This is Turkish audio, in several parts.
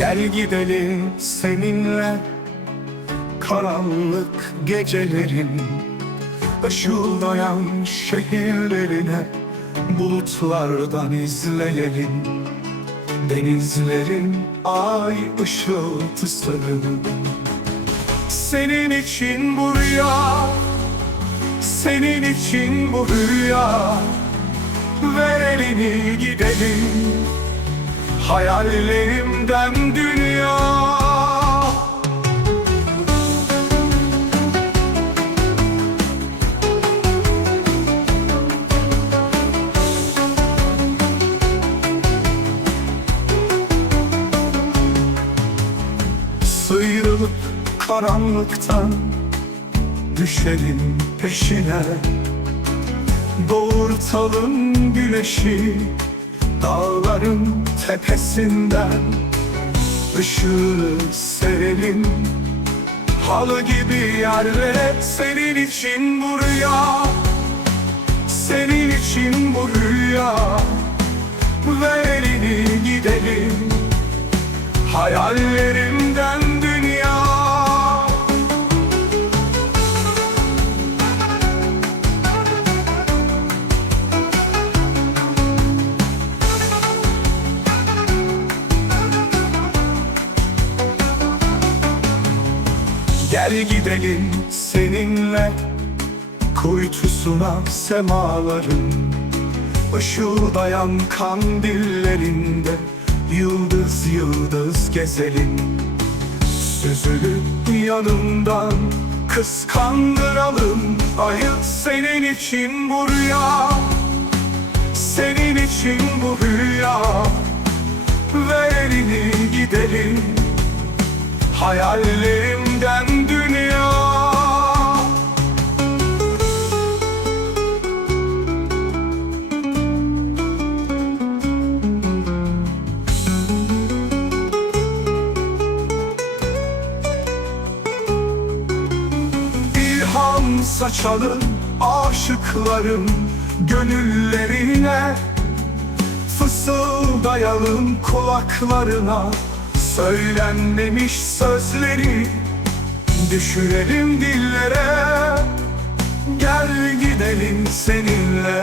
Gel gidelim seninle. Karanlık gecelerin Işıldayan şehirlerine Bulutlardan izleyelim. Denizlerin ay ışıltısını. Senin için bu rüya Senin için bu rüya. Ver elini gidelim Hayallerimden dünya. Sıyrılıp karanlıktan Düşelim peşine. Doğurtalım güneşi Dağların tepesinden Işığı serelim. Halı gibi yerlere Senin için bu rüya Senin için bu rüya. Ver elini gidelim Hayallerimden Gel gidelim seninle Kuytusuna semaların Işıldayan kandillerinde Yıldız yıldız gezelim. Süzülüp yanından Kıskandıralım Ayıt senin için bu rüya Senin için bu rüya Ver elini gidelim Hayallerimden saçalım aşıkların gönüllerine. Fısıldayalım kulaklarına Söylenmemiş sözleri. Düşürelim dillere Gel gidelim seninle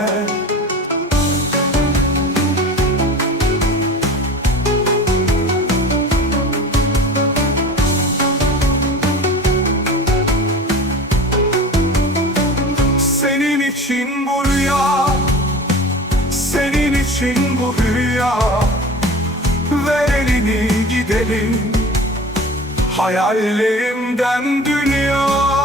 için bu rüya Senin için bu rüya Ver elini gidelim Hayallerimden dünya